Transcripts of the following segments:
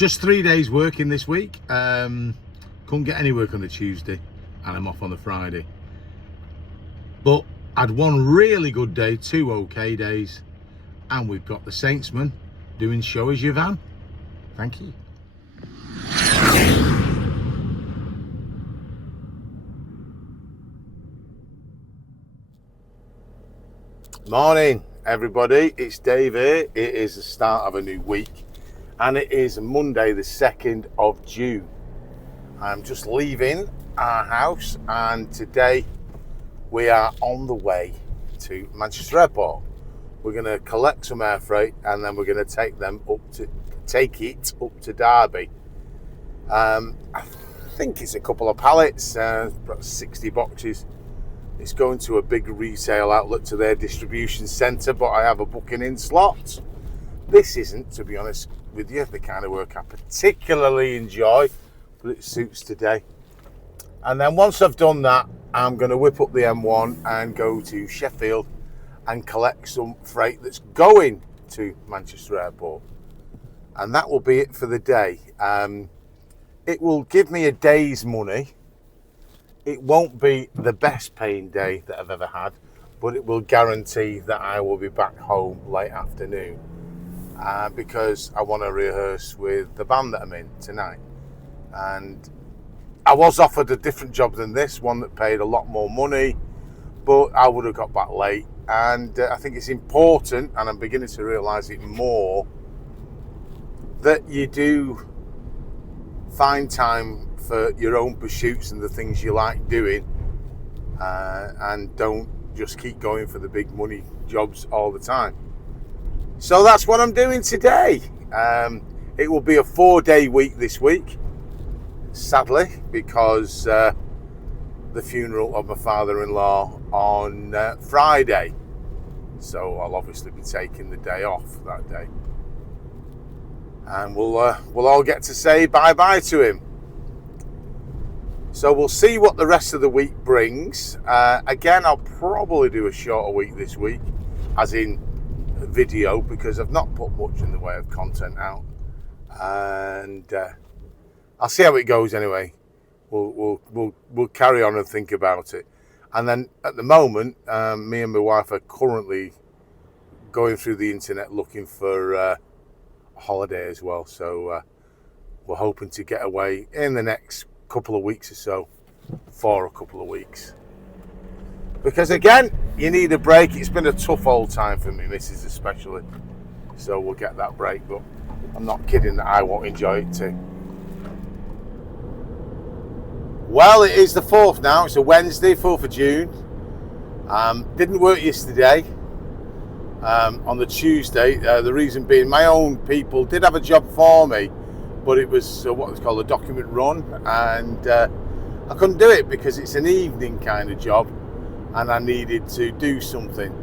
Just 3 days working this week. Couldn't get any work on the Tuesday and I'm off on the Friday. But I had one really good day, 2 okay days, and we've got the Saintsman doing Show Us Your Van. Thank you. Morning everybody, it's Dave here. It is the start of a new week and it is Monday the 2nd of June. I'm just leaving our house and today we are on the way to Manchester Airport. We're going to collect some air freight and then we're going to take it up to Derby. I think it's a couple of pallets, 60 boxes. It's going to a big retail outlet to their distribution centre, but I have a booking in slot. This isn't, to be honest with you, the kind of work I particularly enjoy, but it suits today. And then once I've done that, I'm going to whip up the M1 and go to Sheffield and collect some freight that's going to Manchester Airport. And that will be it for the day. It will give me a day's money. It won't be the best paying day that I've ever had, but it will guarantee that I will be back home late afternoon because I want to rehearse with the band that I'm in tonight. And I was offered a different job than this, one that paid a lot more money, but I would have got back late. And I think it's important, and I'm beginning to realise it more, that you do find time for your own pursuits and the things you like doing, and don't just keep going for the big money jobs all the time. So that's what I'm doing today. It will be a 4-day week this week, sadly, because the funeral of my father-in-law on Friday. So I'll obviously be taking the day off that day. And we'll all get to say bye-bye to him. So we'll see what the rest of the week brings. Again, I'll probably do a shorter week this week, as in video, because I've not put much in the way of content out. And I'll see how it goes anyway. We'll carry on and think about it. And then at the moment, me and my wife are currently going through the internet looking for a holiday as well. So we're hoping to get away in the next couple of weeks or so, for a couple of weeks, because again, you need a break. It's been a tough old time for me, missus especially, so we'll get that break, but I'm not kidding that I won't enjoy it too. Well, it is the 4th now. It's a Wednesday, 4th of June. Didn't work yesterday. On the Tuesday, the reason being my own people did have a job for me, but it was what was called a document run, and I couldn't do it because it's an evening kind of job and I needed to do something.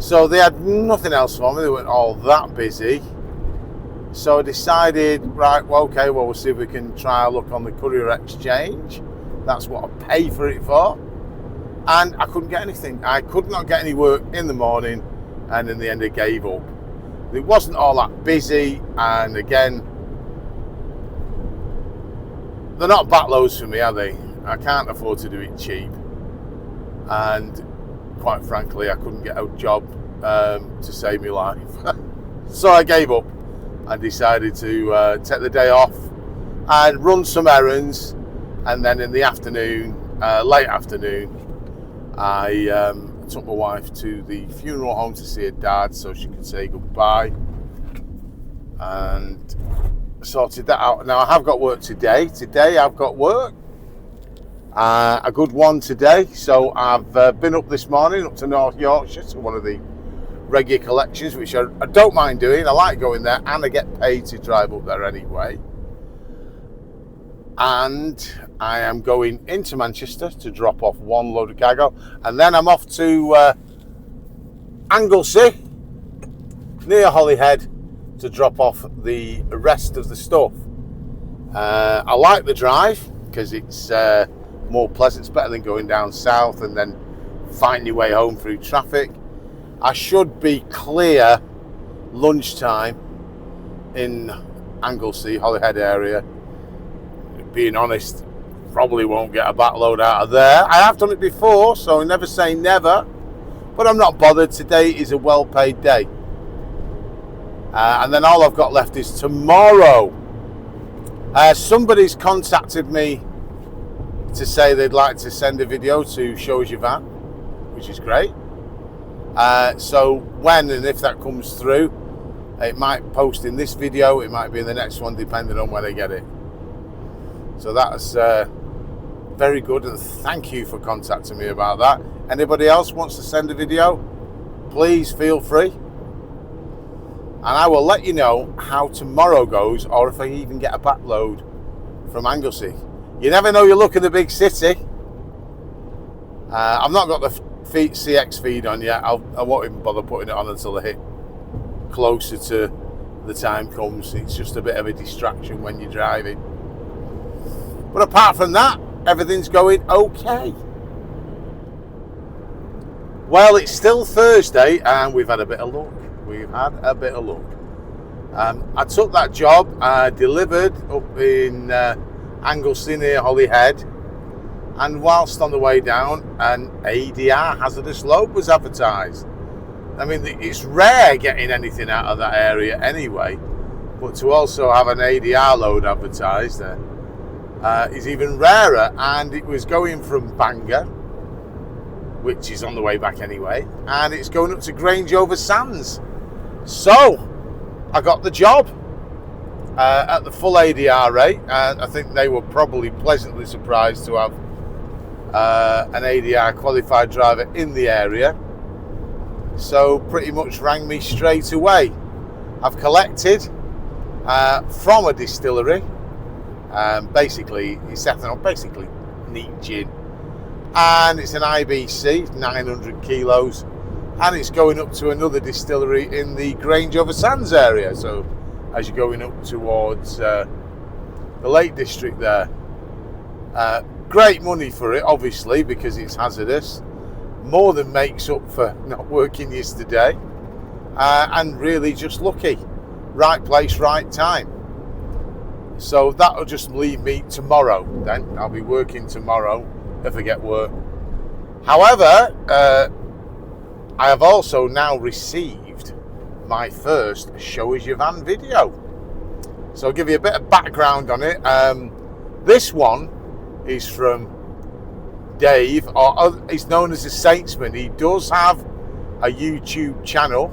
So they had nothing else for me. They weren't all that busy. So I decided, right, well, okay, well, we'll see if we can try a look on the Courier exchange. That's what I pay for it for. And I couldn't get anything. I could not get any work in the morning, and in the end I gave up. It wasn't all that busy, and again, they're not backloads for me, are they? I can't afford to do it cheap. And quite frankly, I couldn't get a job to save my life. So I gave up and decided to take the day off and run some errands. And then in the afternoon, late afternoon, I took my wife to the funeral home to see her dad so she could say goodbye. And sorted that out. Now I have got work today. Today I've got work, a good one today. So I've been up this morning up to North Yorkshire to one of the regular collections, which I don't mind doing. I like going there, and I get paid to drive up there anyway. And I am going into Manchester to drop off one load of cargo, and then I'm off to Anglesey near Holyhead to drop off the rest of the stuff. I like the drive because it's more pleasant. It's better than going down south and then finding your way home through traffic. I should be clear lunchtime in Anglesey, Holyhead area. Being honest, probably won't get a backload out of there. I have done it before, so never say never, but I'm not bothered. Today is a well-paid day. And then all I've got left is tomorrow. Somebody's contacted me to say they'd like to send a video to Show Us Your Van, which is great. So when and if that comes through, it might post in this video, it might be in the next one, depending on when I get it. So that's very good, and thank you for contacting me about that. Anybody else wants to send a video, please feel free. And I will let you know how tomorrow goes, or if I even get a backload from Anglesey. You never know, you look at the big city. I've not got the CX feed on yet. I won't even bother putting it on until I hit closer to the time comes. It's just a bit of a distraction when you're driving. But apart from that, everything's going okay. Well, it's still Thursday and we've had a bit of luck. I took that job, delivered up in Anglesey near Holyhead, and whilst on the way down, an ADR, hazardous load, was advertised. I mean, it's rare getting anything out of that area anyway, but to also have an ADR load advertised is even rarer, and it was going from Bangor, which is on the way back anyway, and it's going up to Grange-over-Sands. So I got the job at the full ADR rate, and I think they were probably pleasantly surprised to have an ADR qualified driver in the area. So pretty much rang me straight away. I've collected from a distillery. Basically, it's ethanol, basically neat gin, and it's an IBC, 900 kilos, and it's going up to another distillery in the Grange-over-Sands area. So as you're going up towards the Lake District there, great money for it, obviously, because it's hazardous. More than makes up for not working yesterday, and really just lucky. Right place, right time. So that'll just leave me tomorrow then. I'll be working tomorrow if I get work. However, I have also now received my first Show Us Your Van video. So I'll give you a bit of background on it. This one is from Dave, or he's known as the Saintsman. He does have a YouTube channel,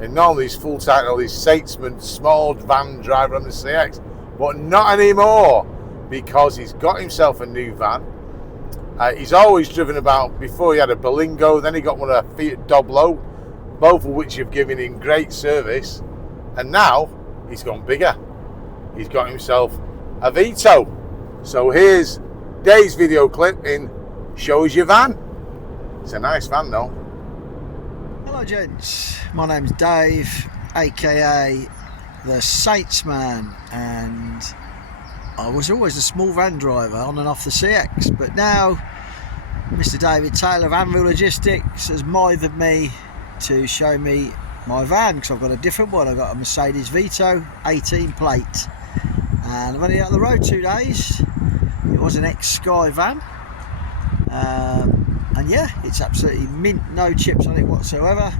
and normally his full title is Saintsman, small van driver on the CX, but not anymore, because he's got himself a new van. He's always driven about. Before he had a Berlingo, then he got one of a Fiat Doblo, both of which have given him great service, and now he's gone bigger. He's got himself a Vito. So here's Dave's video clip in Show Us Your Van. It's a nice van though. Hello gents, my name's Dave, aka the Saintsman, and I was always a small van driver on and off the CX, but now Mr. David Taylor of Anvil Logistics has mithered me to show me my van, because I've got a different one. I've got a Mercedes Vito 18 plate, and I've only been out on the road 2 days. It was an ex-Sky van, and yeah, it's absolutely mint, no chips on it whatsoever.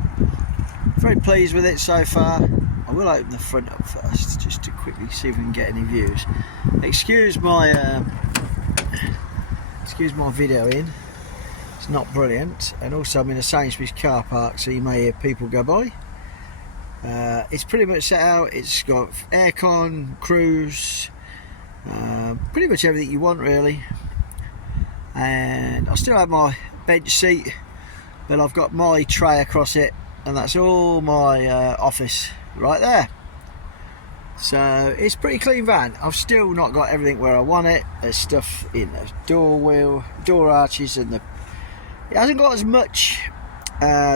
Very pleased with it so far. I will open the front up first, just to quickly see if we can get any views. Excuse my video in, it's not brilliant, and also I'm in a Sainsbury's car park, so you may hear people go by. It's pretty much set out. It's got aircon, cruise, pretty much everything you want really, and I still have my bench seat, but I've got my tray across it, and that's all my office right there. So it's a pretty clean van. I've still not got everything where I want it. There's stuff in the door wheel, door arches, and it hasn't got as much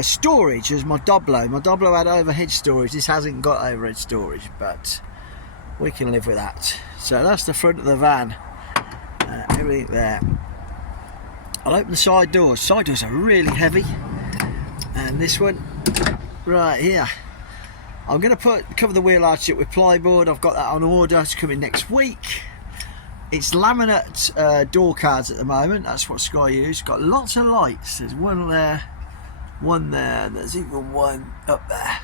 storage as my Doblo. My Doblo had overhead storage. This hasn't got overhead storage, but we can live with that. So that's the front of the van, everything there. I'll open the side doors. Side doors are really heavy, and this one right here I'm going to cover the wheel arch with plywood. I've got that on order. It's coming next week. It's laminate door cards at the moment. That's what Sky use. Got lots of lights. There's one there, there's even one up there.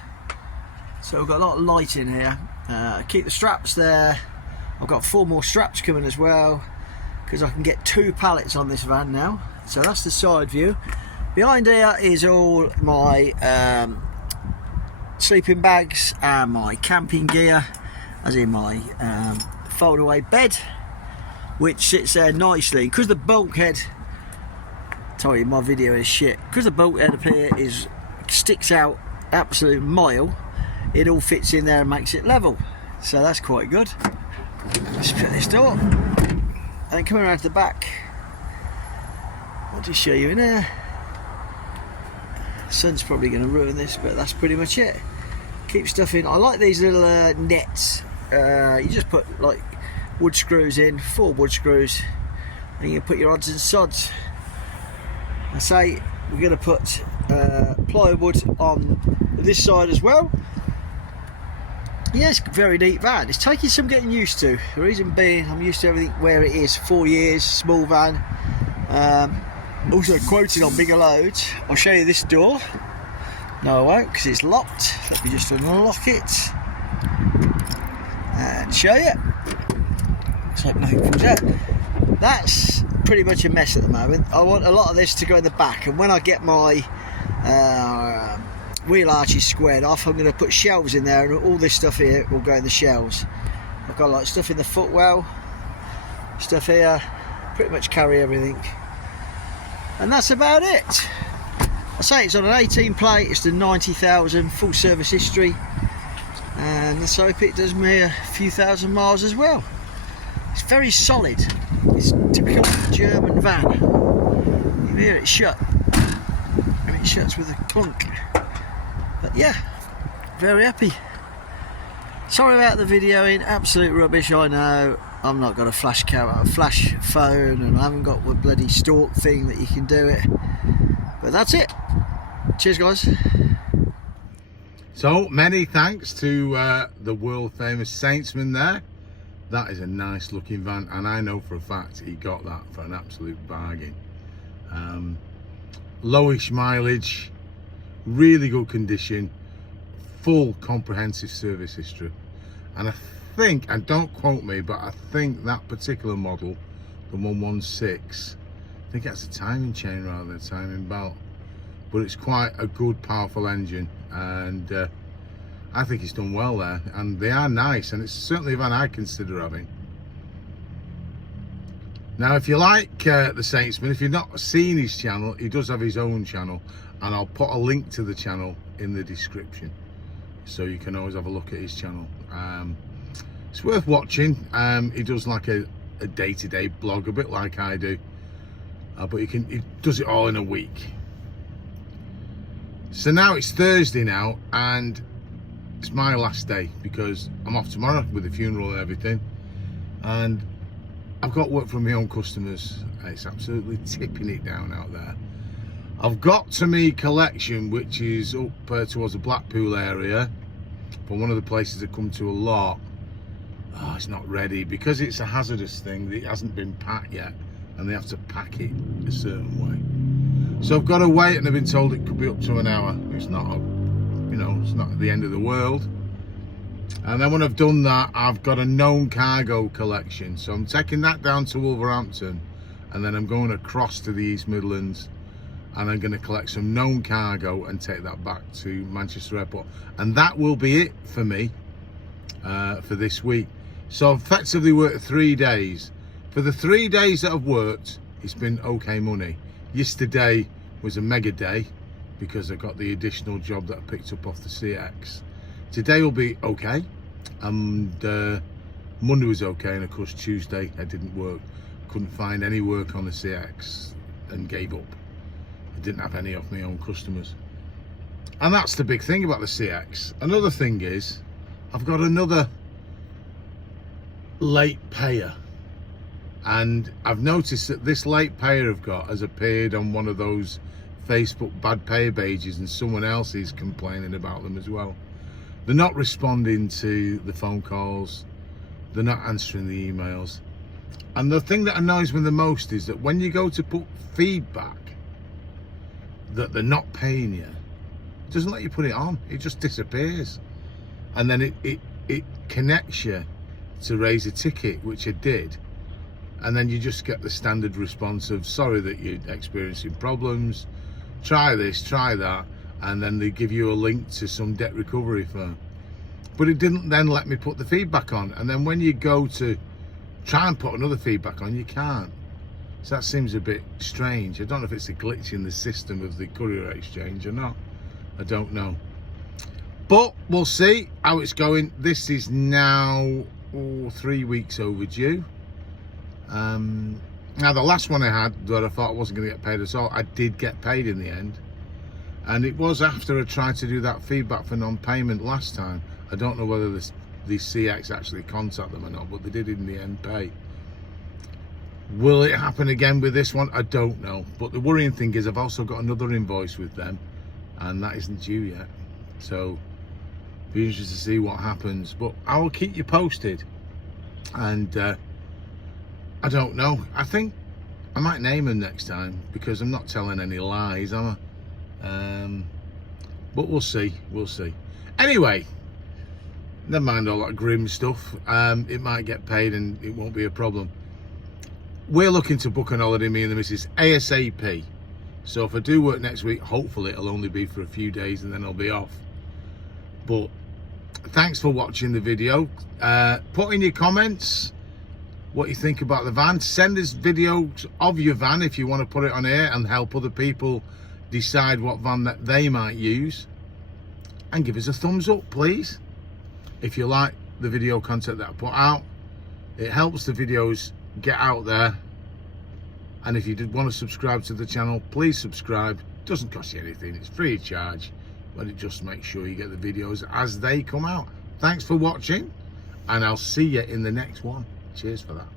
So we've got a lot of light in here. Keep the straps there. I've got 4 more straps coming as well, because I can get 2 pallets on this van now. So that's the side view. Behind here is all my sleeping bags and my camping gear, as in my fold away bed, which sits there nicely. Because the bulkhead, tell you my video is shit, because the bulkhead up here sticks out absolute mile, it all fits in there and makes it level, so that's quite good. Let's put this door and then coming around to the back, I'll just show you in there. The sun's probably going to ruin this, but that's pretty much it. Keep stuff in. I like these little nets. You just put like wood screws in, 4 wood screws, and you can put your odds and sods. I say we're going to put plywood on this side as well. Yeah, it's a very neat van. It's taking some getting used to. The reason being, I'm used to everything where it is. 4 years, small van. Also quoted on bigger loads. I'll show you this door. No, I won't, because it's locked. Let me just unlock it and show you. Looks like nothing falls out. That's pretty much a mess at the moment. I want a lot of this to go in the back, and when I get my wheel arches squared off, I'm going to put shelves in there, and all this stuff here will go in the shelves. I've got like stuff in the footwell, stuff here, pretty much carry everything, and that's about it. I say it's on an 18 plate, it's the 90,000, full service history, and let's hope it does me a few thousand miles as well. It's very solid. It's typical German van. You hear it shut, and it shuts with a clunk. But yeah, very happy. Sorry about the videoing, absolute rubbish, I know. I've not got a flash phone, and I haven't got the bloody stalk thing that you can do it. But that's it. Cheers, guys. So many thanks to the world famous Saintsman there. That is a nice looking van, and I know for a fact he got that for an absolute bargain. Lowish mileage, really good condition, full comprehensive service history, and I think, and don't quote me, but I think that particular model, the 116, I think that's a timing chain rather than a timing belt, but it's quite a good powerful engine, and I think it's done well there, and they are nice, and it's certainly a van I consider having. Now, if you like the Saintsman, if you've not seen his channel, he does have his own channel, and I'll put a link to the channel in the description, so you can always have a look at his channel. It's worth watching. He does like a day-to-day blog, a bit like I do, but he does it all in a week. So now it's Thursday now, and it's my last day because I'm off tomorrow with the funeral and everything, and I've got work from my own customers. It's absolutely tipping it down out there. I've got to me collection, which is up towards the Blackpool area, from one of the places I come to a lot. Oh, it's not ready because it's a hazardous thing. It hasn't been packed yet, and they have to pack it a certain way. So I've got to wait, and I've been told it could be up to an hour. It's not, it's not the end of the world. And then when I've done that, I've got a known cargo collection. So I'm taking that down to Wolverhampton, and then I'm going across to the East Midlands, and I'm going to collect some known cargo and take that back to Manchester Airport. And that will be it for me for this week. So I've effectively worked 3 days. For the 3 days that I've worked, it's been okay money. Yesterday was a mega day because I got the additional job that I picked up off the CX. Today will be okay, and Monday was okay, and of course Tuesday I didn't work. Couldn't find any work on the CX and gave up. I didn't have any of my own customers, and that's the big thing about the CX. Another thing is I've got another late payer, and I've noticed that this late payer I've got has appeared on one of those Facebook bad payer pages, and someone else is complaining about them as well. They're not responding to the phone calls. They're not answering the emails. And the thing that annoys me the most is that when you go to put feedback that they're not paying you, it doesn't let you put it on. It just disappears. And then it connects you to raise a ticket, which it did. And then you just get the standard response of, sorry that you're experiencing problems, try this, try that, and then they give you a link to some debt recovery firm. But it didn't then let me put the feedback on. And then when you go to try and put another feedback on, you can't. So that seems a bit strange. I don't know if it's a glitch in the system of the Courier exchange or not. I don't know. But we'll see how it's going. This is now 3 weeks overdue. Now the last one I had that I thought I wasn't going to get paid at all, I did get paid in the end. And it was after I tried to do that feedback for non-payment last time. I don't know whether the CX actually contact them or not, but they did in the end pay. Will it happen again with this one? I don't know. But the worrying thing is I've also got another invoice with them, and that isn't due yet. So be interested to see what happens. But I will keep you posted. And I don't know. I think I might name them next time because I'm not telling any lies, am I? But we'll see. We'll see. Anyway, never mind all that grim stuff. It might get paid and it won't be a problem. We're looking to book an holiday, me and the missus, ASAP. So if I do work next week, hopefully it'll only be for a few days and then I'll be off. But thanks for watching the video. Put in your comments what you think about the van. Send us videos of your van if you want to put it on air and help other people decide what van that they might use. And give us a thumbs up, please, if you like the video content that I put out. It helps the videos get out there. And if you did want to subscribe to the channel, please subscribe. Doesn't cost you anything, it's free of charge, but it just makes sure you get the videos as they come out. Thanks for watching, and I'll see you in the next one. Cheers for that.